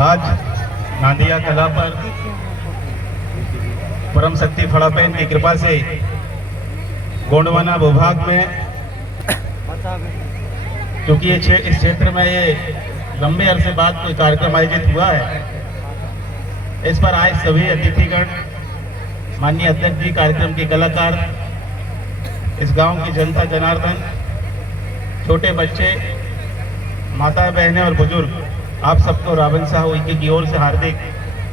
आज नांदिया कला पर परम शक्ति फड़ापेन की कृपा से गोंडवाना विभाग में, क्योंकि इस क्षेत्र में ये लंबे अरसे बाद कोई कार्यक्रम आयोजित हुआ है, इस पर आए सभी अतिथिगण, माननीय अध्यक्ष जी, कार्यक्रम के कलाकार, इस गांव की जनता जनार्दन, छोटे बच्चे, माता बहनें और बुजुर्ग, आप सबको रावण साहू की ओर से हार्दिक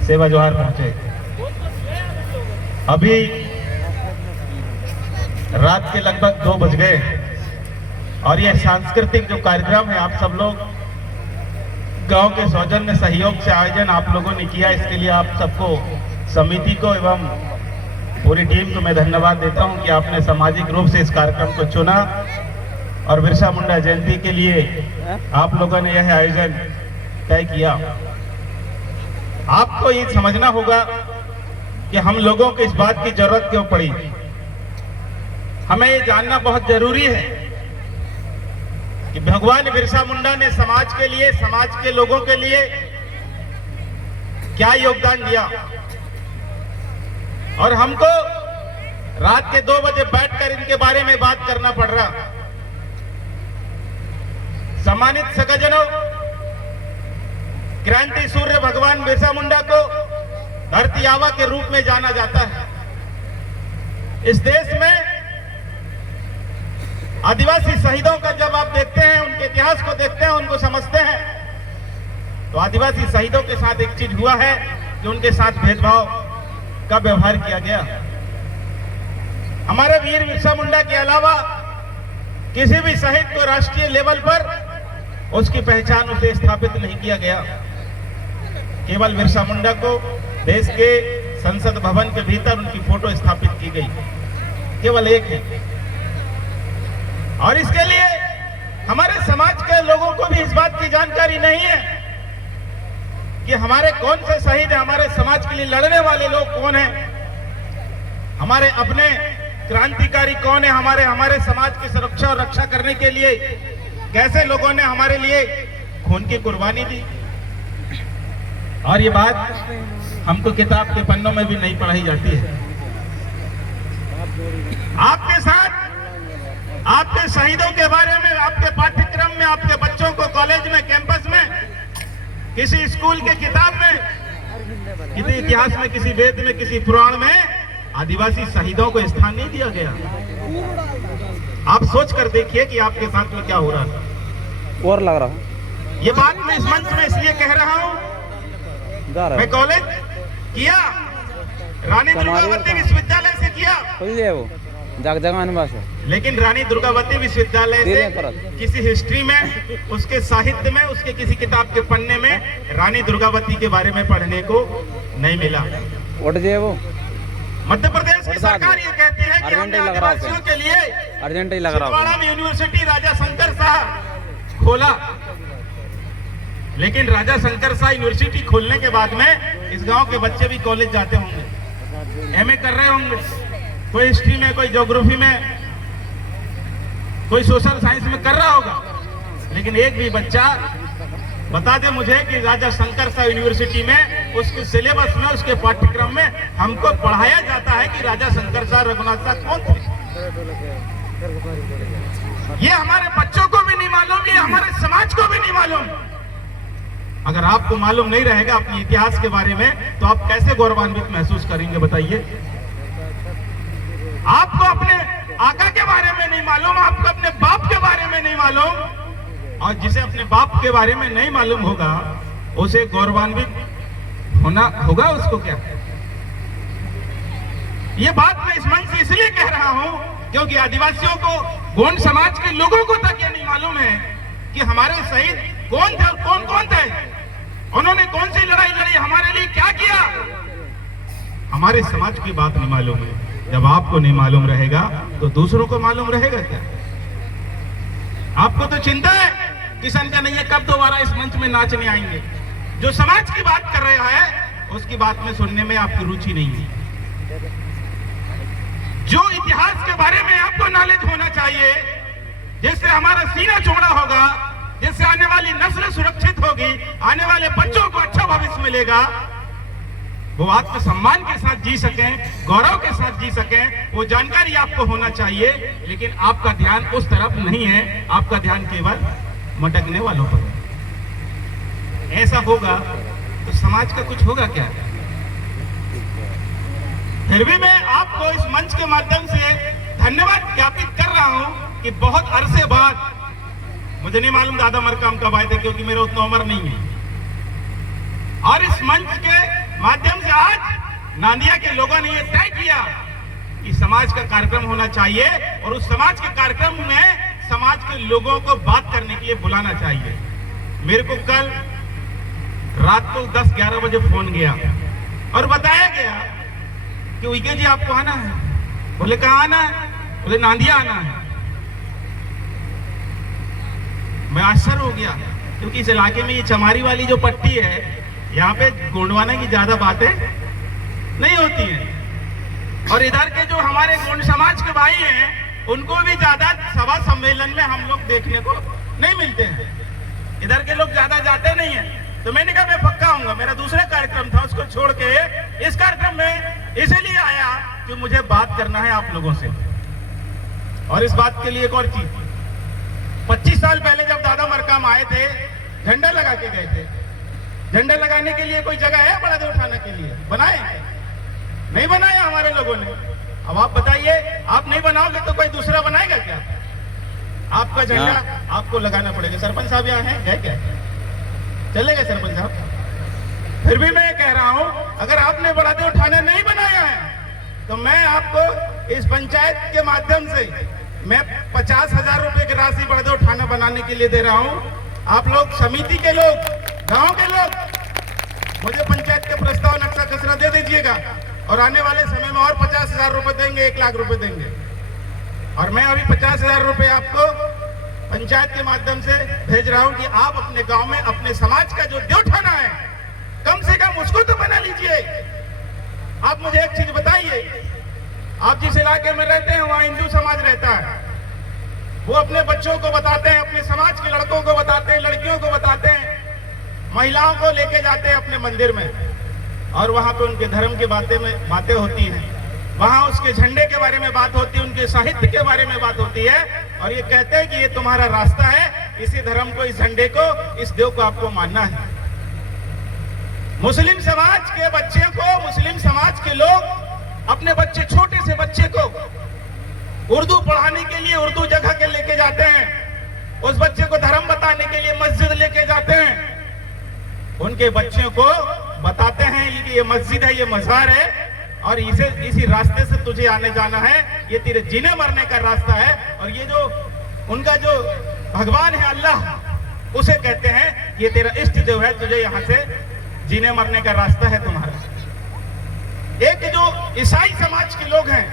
सेवा जोहार पहुंचे। अभी रात के लगभग 2 बज गए और यह सांस्कृतिक जो कार्यक्रम है, आप सब लोग गांव के सौजन्य सहयोग से आयोजन आप लोगों ने किया, इसके लिए आप सबको, समिति को एवं पूरी टीम को मैं धन्यवाद देता हूं कि आपने सामाजिक रूप से इस कार्यक्रम को चुना और बिरसा मुंडा जयंती के लिए आप लोगों ने यह आयोजन तय किया। आपको ये समझना होगा कि हम लोगों को इस बात की जरूरत क्यों पड़ी। हमें ये जानना बहुत जरूरी है कि भगवान बिरसा मुंडा ने समाज के लिए, समाज के लोगों के लिए क्या योगदान दिया। और हमको रात के 2 बजे बैठकर इनके बारे में बात करना पड़ रहा। सम्मानित सगाजनों, क्रांति सूर्य भगवान बिरसा मुंडा को धरती आबा के रूप में जाना जाता है। इस देश में आदिवासी शहीदों का जब आप देखते हैं, उनके इतिहास को देखते हैं, उनको समझते हैं, तो आदिवासी शहीदों के साथ एक चीज हुआ है कि उनके साथ भेदभाव का व्यवहार किया गया। हमारे वीर बिरसा मुंडा के अलावा किसी भी शहीद को राष्ट्रीय लेवल पर उसकी पहचान उसे स्थापित नहीं किया गया। केवल बिरसा मुंडा को देश के संसद भवन के भीतर उनकी फोटो स्थापित की गई, केवल एक है। और इसके लिए हमारे समाज के लोगों को भी इस बात की जानकारी नहीं है कि हमारे कौन से शहीद हैं, हमारे समाज के लिए लड़ने वाले लोग कौन हैं, हमारे अपने क्रांतिकारी कौन है, हमारे समाज की सुरक्षा और रक्षा करने के लिए कैसे लोगों ने हमारे लिए खून की कुर्बानी दी। और ये बात हमको किताब के पन्नों में भी नहीं पढ़ाई जाती है। आपके साथ आपके शहीदों के बारे में, आपके पाठ्यक्रम में, आपके बच्चों को कॉलेज में, कैंपस में, किसी स्कूल के किताब में, किसी इतिहास में, किसी वेद में, किसी पुराण में आदिवासी शहीदों को स्थान नहीं दिया गया। आप सोच कर देखिए कि आपके साथ में क्या हो रहा है। और लग रहा, ये बात मैं इस मंच में इसलिए कह रहा हूं, मैं कॉलेज किया, रानी दुर्गावती विश्वविद्यालय से किया, वो जग जगह, लेकिन रानी दुर्गावती विश्वविद्यालय से किसी हिस्ट्री में, उसके साहित्य में, उसके किसी किताब के पन्ने में रानी दुर्गावती के बारे में पढ़ने को नहीं मिला। उठ जाए वो। मध्य प्रदेश की सरकार ये कहती है कि हमने आदिवासियों के लिए अर्जेंट ही लग रहा छिंदवाड़ा में यूनिवर्सिटी राजा शंकर शाह खोला, लेकिन राजा शंकर शाह यूनिवर्सिटी खोलने के बाद में इस गांव के बच्चे भी कॉलेज जाते होंगे, एमए कर रहे होंगे, कोई हिस्ट्री में, कोई ज्योग्राफी में, कोई सोशल साइंस में कर रहा होगा, लेकिन एक भी बच्चा बता दे मुझे कि राजा शंकर शाह यूनिवर्सिटी में उसके सिलेबस में, उसके पाठ्यक्रम में हमको पढ़ाया जाता है कि राजा शंकर शाह रघुनाथ शाह कौन थे। ये हमारे बच्चों को भी नहीं मालूम, ये हमारे समाज को भी नहीं मालूम। अगर आपको मालूम नहीं रहेगा अपने इतिहास के बारे में, तो आप कैसे गौरवान्वित महसूस करेंगे बताइए। आपको अपने आका के बारे में नहीं मालूम, आपको अपने बाप के बारे में नहीं मालूम, और जिसे अपने बाप के बारे में नहीं मालूम होगा उसे गौरवान्वित होना होगा उसको क्या। ये बात मैं इस मंच से इसलिए कह रहा हूं क्योंकि आदिवासियों को, गोंड समाज के लोगों को तक ये नहीं मालूम है कि हमारे शहीद कौन थे और कौन कौन थे, उन्होंने कौन सी लड़ाई लड़ी, हमारे लिए क्या किया। हमारे समाज की बात नहीं मालूम है। जब आपको नहीं मालूम रहेगा तो दूसरों को मालूम रहेगा क्या। आपको तो चिंता है किशन का नहीं है कब दोबारा इस मंच में नाचने आएंगे। जो समाज की बात कर रहा है उसकी बात में सुनने में आपकी रुचि नहीं है। जो इतिहास के बारे में आपको नॉलेज होना चाहिए, जिससे हमारा सीना चौड़ा होगा, जिससे आने वाली नस्ल सुरक्षित होगी, आने वाले बच्चों को अच्छा भविष्य मिलेगा, वो आत्मसम्मान के साथ जी सकें, गौरव के साथ जी सकें, वो जानकारी आपको होना चाहिए। लेकिन आपका ध्यान उस तरफ नहीं है, आपका ध्यान केवल मटकने वालों पर है। ऐसा होगा तो समाज का कुछ होगा क्या? फिर भी मैं आपको इस मंच के माध्यम से धन्यवाद ज्ञापित कर रहा हूं कि बहुत अरसे बाद, मुझे नहीं मालूम दादा मरकाम कब आए थे क्योंकि मेरा उतना उम्र नहीं है, और इस मंच के माध्यम से आज नांदिया के लोगों ने यह तय किया कि समाज का कार्यक्रम होना चाहिए और उस समाज के कार्यक्रम में समाज के लोगों को बात करने के लिए बुलाना चाहिए। मेरे को कल रात को 10-11 बजे फोन गया और बताया गया कि उइके जी आपको आना है। बोले कहाँ आना है? बोले नांदिया आना है। मैं आश्चर्य हो गया क्योंकि इस इलाके में ये चमारी वाली जो पट्टी है, यहाँ पे गोंडवाना की ज्यादा बातें नहीं होती हैं, और इधर के जो हमारे गोंड समाज के भाई हैं उनको भी ज्यादा सभा सम्मेलन में हम लोग देखने को नहीं मिलते हैं। इधर के लोग ज्यादा जाते नहीं हैं। तो मैंने कहा मैं पक्का आऊंगा। मेरा दूसरा कार्यक्रम था, उसको छोड़ के इस कार्यक्रम में इसलिए आया कि मुझे बात करना है आप लोगों से। और इस बात के लिए एक और चीज, 25 साल पहले जब दादा मरकाम आए थे, झंडा लगा के गए थे। झंडा लगाने के लिए कोई जगह है बड़ा उठाने के लिए? बनाए? नहीं बनाया हमारे लोगों ने। अब आप बताइए, आप नहीं बनाओगे तो कोई दूसरा बनाएगा क्या? आपका झंडा आपको लगाना पड़ेगा। सरपंच साहब यहाँ हैं? गए क्या? चलेगा सरपंच साहब? फिर भी मैं कह रहा हूं, अगर आपने बड़ा उठाना नहीं बनाया है तो मैं आपको इस पंचायत के माध्यम से मैं 50,000 रुपए की राशि बड़ा उठाना बनाने के लिए दे रहा हूं। आप लोग, समिति के लोग, गांव के लोग, मुझे पंचायत के प्रस्ताव नक्शा खसरा दे दीजिएगा और आने वाले समय में और 50,000 रुपए देंगे, 1 लाख रुपए देंगे। और मैं अभी 50,000 रुपए आपको पंचायत के माध्यम से भेज रहा हूं कि आप अपने गांव में अपने समाज का जो देवठाना है, कम से कम उसको तो बना लीजिए। आप मुझे एक चीज बताइए, आप जिस इलाके में रहते हैं वहां हिंदू समाज रहता है, वो अपने बच्चों को बताते हैं, अपने समाज के लड़कों को बताते हैं, लड़कियों को बताते हैं, महिलाओं को लेके जाते हैं अपने मंदिर में, और वहां पे उनके धर्म की बातें होती हैं, वहां उसके झंडे के बारे में बात होती है, उनके साहित्य के बारे में बात होती है, और ये कहते हैं कि ये तुम्हारा रास्ता है, इसी धर्म को, इस झंडे को, इस देव को आपको मानना है। मुस्लिम समाज के बच्चे को, मुस्लिम समाज के लोग अपने बच्चे, छोटे से बच्चे को उर्दू पढ़ाने के लिए उर्दू जगह के लेके जाते हैं, उस बच्चे को धर्म बताने के लिए मस्जिद लेके जाते हैं, उनके बच्चों को बताते हैं कि ये मस्जिद है, ये मज़ार है, और इसी रास्ते से तुझे आने जाना है, ये तेरे जीने मरने का रास्ता है। और ये जो उनका जो भगवान है अल्लाह, उसे कहते हैं ये तेरा इष्ट देव है, तुझे यहाँ से जीने मरने का रास्ता है तुम्हारा। एक जो ईसाई समाज के लोग हैं,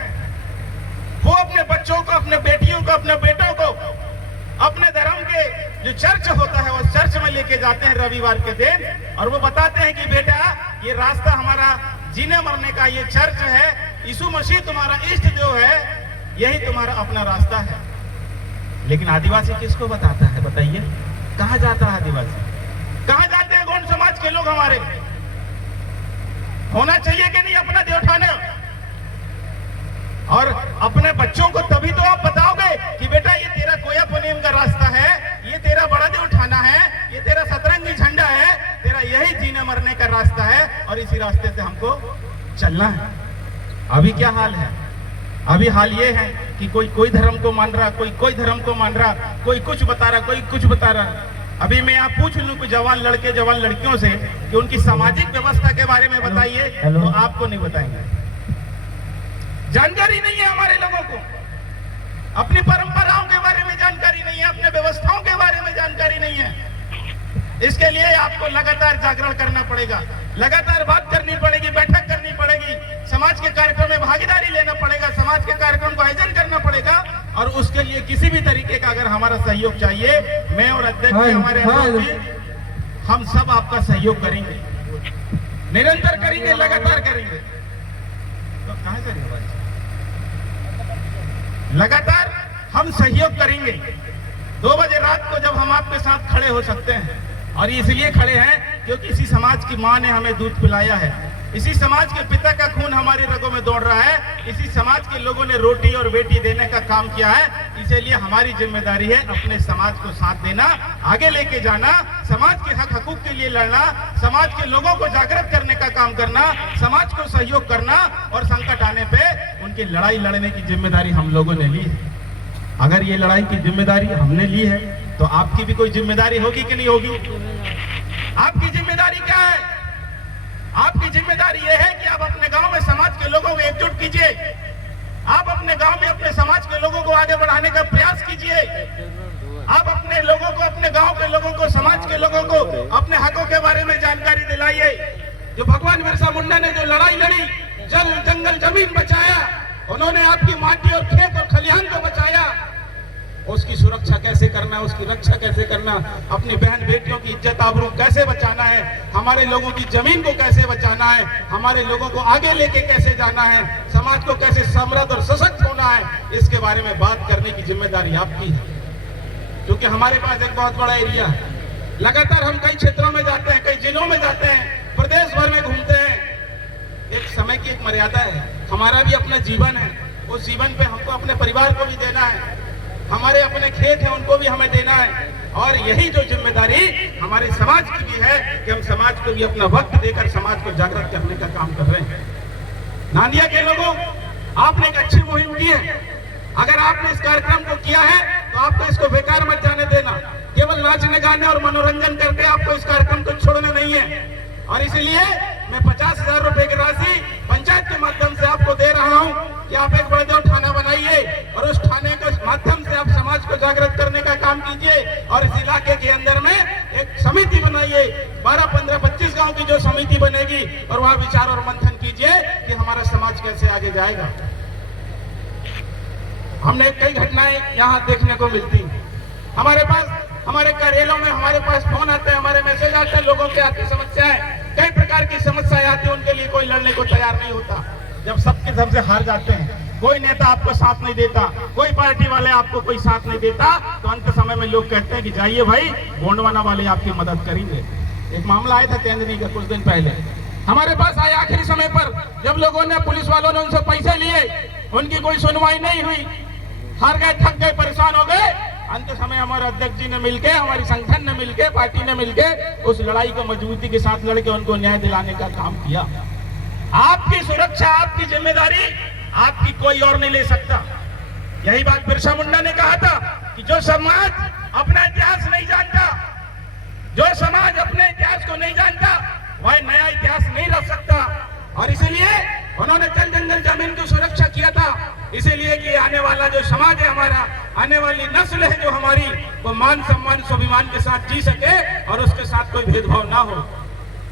वो अपने बच्चों को, अपने बेटियों को, अपने बेटों को अपने धर्म के जो चर्च होता है उस चर्च में लेके जाते हैं रविवार के दिन, और वो बताते हैं कि बेटा ये रास्ता हमारा जीने मरने का, ये चर्च है, यीशु मसीह तुम्हारा इष्ट देव है, यही तुम्हारा अपना रास्ता है। लेकिन आदिवासी किसको बताता है? बताइए, कहाँ जाता है आदिवासी? कहाँ जाते हैं गोंड समाज के लोग? हमारे होना चाहिए कि नहीं अपना देवठाने? और अपने बच्चों को तभी तो आप बताओगे कि बेटा ये तेरा कोया पुनीम का रास्ता है, ये तेरा बड़ा देवठाना है, ये तेरा सतरंगी झंडा है, तेरा यही जीने मरने का रास्ता है, और इसी रास्ते से हमको चलना है। अभी क्या हाल है? अभी हाल ये है कि कोई धर्म को मान रहा, कोई धर्म को मान रहा, कोई कुछ बता रहा, कोई कुछ बता रहा। अभी मैं आप पूछ लूं कि जवान लड़के, जवान लड़कियों से कि उनकी सामाजिक व्यवस्था के बारे में बताइए, तो आपको नहीं बताएंगे। जानकारी नहीं है हमारे लोगों को, अपनी परंपराओं के बारे में जानकारी नहीं है, अपने व्यवस्थाओं के बारे में जानकारी नहीं है। इसके लिए आपको लगातार जागरण करना पड़ेगा, लगातार बात करनी पड़ेगी, बैठक करनी पड़ेगी, समाज के कार्यक्रम में भागीदारी लेना पड़ेगा, समाज के कार्यक्रम का आयोजन करना पड़ेगा। और उसके लिए किसी भी तरीके का अगर हमारा सहयोग चाहिए, मैं और अध्यक्ष हमारे हम सब आपका सहयोग करेंगे, निरंतर करेंगे, लगातार करेंगे। तो कहां से लगातार हम सहयोग करेंगे। 2 बजे रात को जब हम आपके साथ खड़े हो सकते हैं, और इसलिए खड़े हैं क्योंकि इसी समाज की माँ ने हमें दूध पिलाया है, इसी समाज के पिता का खून हमारी रगों में दौड़ रहा है, इसी समाज के लोगों ने रोटी और बेटी देने का काम किया है। इसलिए हमारी जिम्मेदारी है अपने समाज को साथ देना, आगे लेके जाना, समाज के हक हकूक के लिए लड़ना, समाज के लोगों को जागृत करने का काम करना, समाज को सहयोग करना और संकट आने पे उनकी लड़ाई लड़ने की जिम्मेदारी हम लोगों ने ली है। अगर ये लड़ाई की जिम्मेदारी हमने ली है तो आपकी भी कोई जिम्मेदारी होगी कि नहीं होगी? आपकी जिम्मेदारी क्या है? आपकी जिम्मेदारी यह है कि आप अपने गांव में समाज के लोगों को एकजुट कीजिए, आप अपने गांव में अपने समाज के लोगों को आगे बढ़ाने का प्रयास कीजिए, आप अपने लोगों को, अपने गांव के लोगों को, समाज के लोगों को अपने हकों के बारे में जानकारी दिलाइए। जो भगवान बिरसा मुंडा ने जो लड़ाई लड़ी, जल जंगल जमीन बचाया, उन्होंने आपकी माटी और खेत और खलिहान को बचाया, उसकी सुरक्षा कैसे करना है, उसकी रक्षा कैसे करना, अपनी बहन बेटियों की इज्जत आबरू कैसे बचाना है, हमारे लोगों की जमीन को कैसे बचाना है, हमारे लोगों को आगे लेके कैसे जाना है, समाज को कैसे समृद्ध और सशक्त होना है, इसके बारे में बात करने की जिम्मेदारी आपकी है। क्योंकि हमारे पास एक बहुत बड़ा एरिया है, लगातार हम कई क्षेत्रों में जाते हैं, कई जिलों में जाते हैं, प्रदेश भर में घूमते हैं। एक समय की एक मर्यादा है, हमारा भी अपना जीवन है, उस जीवन पे हमको अपने परिवार को भी देना है, हमारे अपने खेत हैं उनको भी हमें देना है, और यही जो जिम्मेदारी हमारे समाज की भी है कि हम समाज को भी अपना वक्त देकर समाज को जागृत करने का काम कर रहे हैं। नांदिया के लोगों, आपने एक अच्छी मुहिम की है, अगर आपने इस कार्यक्रम को किया है तो आपको इसको बेकार मत जाने देना। केवल नाचने गाने और मनोरंजन करके आपको इस कार्यक्रम को छोड़ना नहीं है, और इसलिए मैं 50,000 रुपए की राशि पंचायत के माध्यम से आपको दे रहा हूं कि आप एक बड़ा थाना बनाइए और उस थाने के माध्यम से आप समाज को जागृत करने का काम कीजिए, और इस इलाके के अंदर में एक समिति बनाइए, 12, 15, 25 गांव की जो समिति बनेगी, और वहां विचार और मंथन कीजिए कि हमारा समाज कैसे आगे जाएगा। हमने कई घटनाएं यहाँ देखने को मिलती, हमारे पास, हमारे कार्यालयों में हमारे पास फोन आते हैं, हमारे मैसेज आते हैं, लोगों के आती समस्याएं, कई प्रकार की समस्याएं आती है, उनके लिए कोई लड़ने को तैयार नहीं होता। जब सबके सबसे हार जाते हैं, कोई नेता आपको साथ नहीं देता, कोई पार्टी वाले आपको कोई साथ नहीं देता, तो अंत समय में लोग कहते हैं कि जाइए भाई, गोंडवाना वाले आपकी मदद करेंगे। एक मामला आया था तेंदुनी का कुछ दिन पहले, हमारे पास आया आखिरी समय पर, जब लोगों ने, पुलिस वालों ने उनसे पैसे लिए, उनकी कोई सुनवाई नहीं हुई, हार गए, थक गए, परेशान हो गए। अंत समय हमारे अध्यक्ष जी ने मिलके, हमारी संगठन ने मिलके, पार्टी ने मिलके उस लड़ाई को मजबूती के साथ लड़के उनको न्याय दिलाने का काम किया। आपकी सुरक्षा, आपकी जिम्मेदारी आपकी कोई और नहीं ले सकता। यही बात बिरसा मुंडा ने कहा था कि जो समाज अपना इतिहास नहीं जानता, जो समाज अपने इतिहास को नहीं जानता, वह नया इतिहास नहीं रख सकता। और इसीलिए उन्होंने जल जंगल जमीन की सुरक्षा किया था, इसीलिए कि आने वाला जो समाज है हमारा, आने वाली नस्ल है जो हमारी, वो मान सम्मान स्वाभिमान के साथ जी सके और उसके साथ कोई भेदभाव ना हो।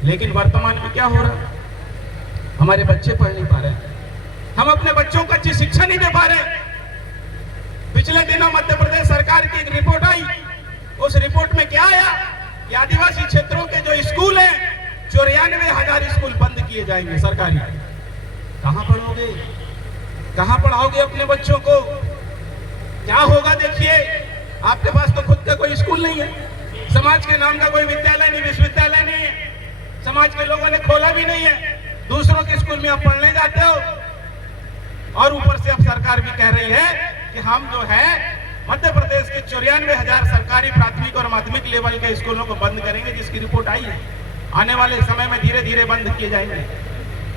लेकिन वर्तमान में क्या हो रहा है, हमारे बच्चे पढ़ नहीं पा रहे हैं, हम अपने बच्चों को अच्छी शिक्षा नहीं दे पा रहे। पिछले दिनों मध्य प्रदेश सरकार की एक रिपोर्ट आई, उस रिपोर्ट में क्या आया कि आदिवासी क्षेत्रों के जो स्कूल हैं, 94,000 स्कूल बंद किए जाएंगे सरकारी। कहां पढ़ोगे, कहां पढ़ाओगे अपने बच्चों को, क्या होगा? देखिए, आपके पास तो खुद का कोई स्कूल नहीं है, समाज के नाम का कोई विद्यालय नहीं, विश्वविद्यालय नहीं है, समाज के लोगों ने खोला भी नहीं है, दूसरों के स्कूल में आप पढ़ने जाते हो, और ऊपर से अब सरकार भी कह रही है कि हम जो है मध्य प्रदेश के 94,000 सरकारी प्राथमिक और माध्यमिक लेवल के स्कूलों को बंद करेंगे, जिसकी रिपोर्ट आई है। आने वाले समय में धीरे धीरे बंद किए जाएंगे।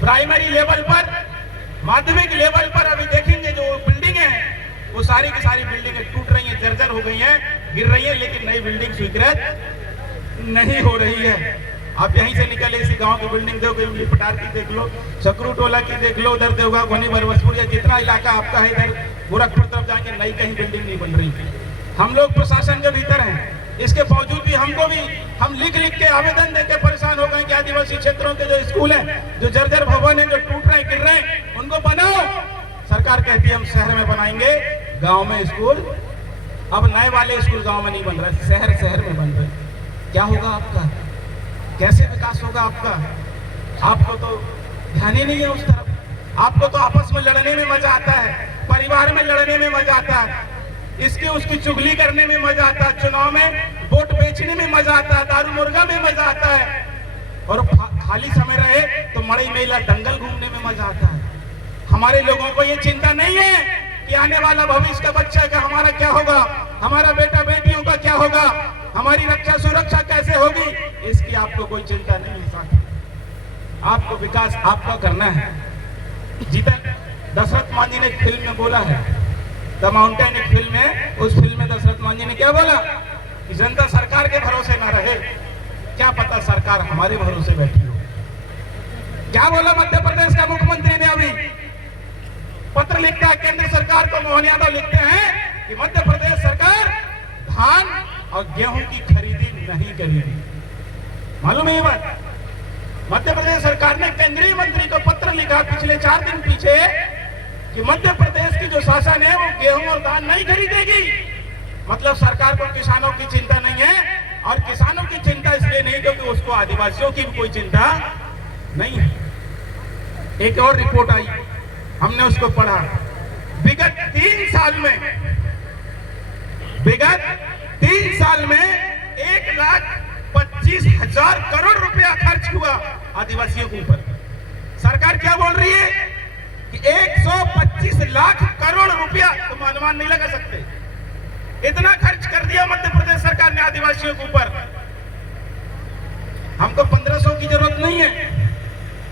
प्राइमरी लेवल पर, माध्यमिक लेवल पर अभी देखेंगे जो बिल्डिंगें हैं, वो सारी की सारी बिल्डिंगें टूट रही हैं, जर्जर हो गई हैं, गिर रही हैं, लेकिन नई बिल्डिंग स्वीकृत नहीं हो रही है। आप यहीं से निकले, इसी गांव की बिल्डिंग देखो, पटार की देख लो, सकरू टोला की देख लो, उधर देवगा, गोनी, बरवसपुर, या जितना इलाका आपका है इधर गोरखपुर तरफ जाके नई कहीं बिल्डिंग नहीं बन रही। हम लोग प्रशासन के भीतर हैं, इसके बावजूद भी हमको भी, हम लिख लिख के आवेदन देके परेशान हो गए कि आदिवासी क्षेत्रों के जो स्कूल हैं, जो जर्जर भवन है, जो टूट रहे, गिर रहे, उनको बनाओ। सरकार कहती है हम शहर में बनाएंगे, गांव में स्कूल। अब नए वाले स्कूल गांव में नहीं बन रहे, शहर शहर में बन रहे। क्या होगा आपका, कैसे विकास होगा आपका? आपको तो ध्यान ही नहीं है उस तरफ। आपको तो आपस में लड़ने में मजा आता है, परिवार में लड़ने में मजा आता है, इसकी उसकी चुगली करने में मजा आता है, चुनाव में वोट बेचने में मजा आता है, दारू मुर्गा में मजा आता है। और खाली समय रहे तो मड़ई मेला दंगल घूमने में मजा आता है। हमारे लोगों को ये चिंता नहीं है कि आने वाला भविष्य का बच्चा का हमारा क्या होगा, हमारा बेटा बेटियों का क्या होगा, हमारी रक्षा सुरक्षा कैसे होगी, इसकी आपको कोई चिंता नहीं है साथी। आपको विकास आपका करना है। जितन दशरथ मांझी ने एक फिल्म में बोला है, द माउंटेन एक फिल्म है, उस फिल्म में दशरथ मांझी ने क्या बोला कि जनता सरकार के भरोसे ना रहे, क्या पता सरकार हमारे भरोसे बैठी हो। क्या बोला मध्य प्रदेश का मुख्यमंत्री ने अभी पत्र लिखता है केंद्र सरकार को, मोहन यादव लिखते हैं कि मध्य प्रदेश सरकार धान और गेहूं की खरीदी नहीं करेगी। मालूम है ये बात? मध्य प्रदेश सरकार ने केंद्रीय मंत्री को पत्र लिखा पिछले 4 दिन पीछे कि मध्य प्रदेश की जो शासन है वो गेहूं और धान नहीं खरीदेगी। मतलब सरकार को किसानों की चिंता नहीं है, और किसानों की चिंता इसलिए नहीं क्योंकि उसको आदिवासियों की भी कोई चिंता नहीं है। एक और रिपोर्ट आई, हमने उसको पढ़ा। विगत 3 साल में 1,25,000 करोड़ रुपया खर्च हुआ आदिवासियों के ऊपर। सरकार क्या बोल रही है कि 125 लाख करोड़ रुपया, तुम अनुमान नहीं लगा सकते, इतना खर्च कर दिया मध्य प्रदेश सरकार ने आदिवासियों के ऊपर। हमको 1500 की जरूरत नहीं है।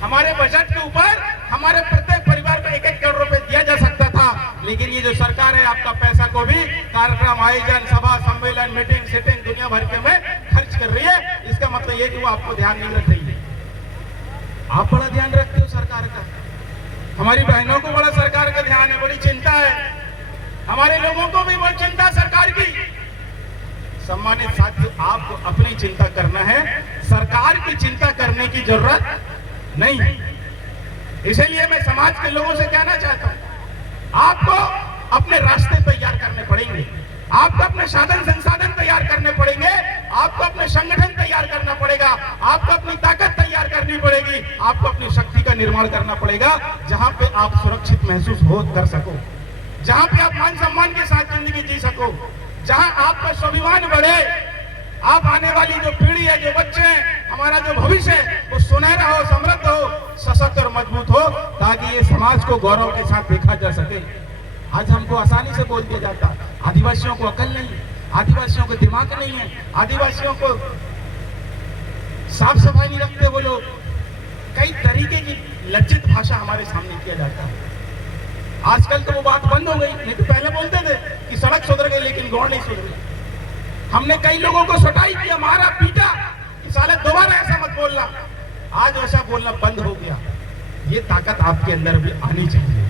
हमारे बजट के ऊपर हमारे प्रत्येक परिवार को 1-1 करोड़ रुपए दिया जा सकता था, लेकिन ये जो सरकार है आपका पैसा को भी कार्यक्रम, आयोजन, सभा, सम्मेलन, मीटिंग, सिटिंग दुनिया भर के में खर्च कर रही है। इसका मतलब ये कि वो आपको ध्यान नहीं रख रही है। आप बड़ा ध्यान रखते हो सरकार का, हमारी बहनों को बड़ा सरकार का ध्यान है, बड़ी चिंता है, हमारे लोगों को भी बड़ी चिंता सरकार की। सम्मानित साथियों, आपको अपनी चिंता करना है, सरकार की चिंता करने की जरूरत नहीं है। इसलिए मैं समाज के लोगों से कहना चाहता हूं, आपको अपने रास्ते तैयार करने पड़ेंगे, आपको अपने साधन संसाधन तैयार करने पड़ेंगे, आपको अपने संगठन तैयार करना पड़ेगा, आपको अपनी ताकत तैयार करनी पड़ेगी, आपको अपनी शक्ति का निर्माण करना पड़ेगा, जहां पे आप सुरक्षित महसूस हो कर सको, जहां पे आप मान सम्मान के साथ जिंदगी जी सको, जहां आपका स्वाभिमान बढ़े, आप आने वाली जो पीढ़ी है, जो बच्चे हैं, हमारा जो भविष्य है वो सुनहरा हो, समृद्ध हो, सशक्त और मजबूत हो, ताकि ये समाज को गौरव के साथ देखा जा सके। आज हमको आसानी से बोल दिया जाता, आदिवासियों को अकल नहीं, आदिवासियों को दिमाग नहीं है, आदिवासियों को साफ सफाई नहीं रखते वो लोग, कई तरीके की लज्जित भाषा हमारे सामने किया जाता है। आजकल तो वो बात बंद हो गई, नहीं तो पहले बोलते थे कि सड़क सुधर गई लेकिन गौड़ नहीं सुधर गई। हमने कई लोगों को सटाई किया, मारा, पीटा कि साले दोबारा ऐसा मत बोलना। आज ऐसा बोलना बंद हो गया। ये ताकत आपके अंदर भी आनी चाहिए,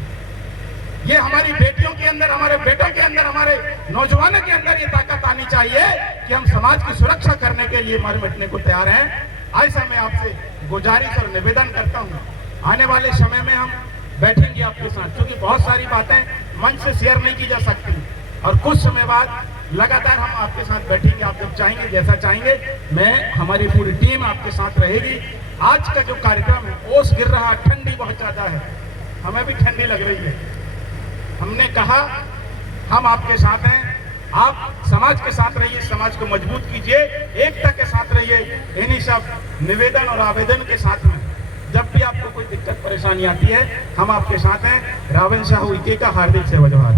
ये हमारी बेटियों के अंदर, हमारे बेटों के अंदर, हमारे नौजवानों के अंदर ये ताकत आनी चाहिए कि हम समाज की सुरक्षा करने के लिए मर मिटने को तैयार हैं। ऐसा मैं आपसे गुजारिश और निवेदन करता हूँ, आने वाले समय में हम बैठेंगे आपके साथ, क्योंकि बहुत सारी बातें मंच से शेयर नहीं की जा सकती, और कुछ समय बाद लगातार हम आपके साथ बैठेंगे। आप जब चाहेंगे, जैसा चाहेंगे, मैं, हमारी पूरी टीम आपके साथ रहेगी। आज का जो कार्यक्रम है, ओस गिर रहा, ठंडी बहुत ज्यादा है, हमें भी ठंडी लग रही है। हमने कहा हम आपके साथ हैं, आप समाज के साथ रहिए, समाज को मजबूत कीजिए, एकता के साथ रहिए। इन्हीं सब निवेदन और आवेदन के साथ में जब भी आपको कोई दिक्कत परेशानी आती है, हम आपके साथ हैं। रावण साहू इके का हार्दिक सेवा जोहार।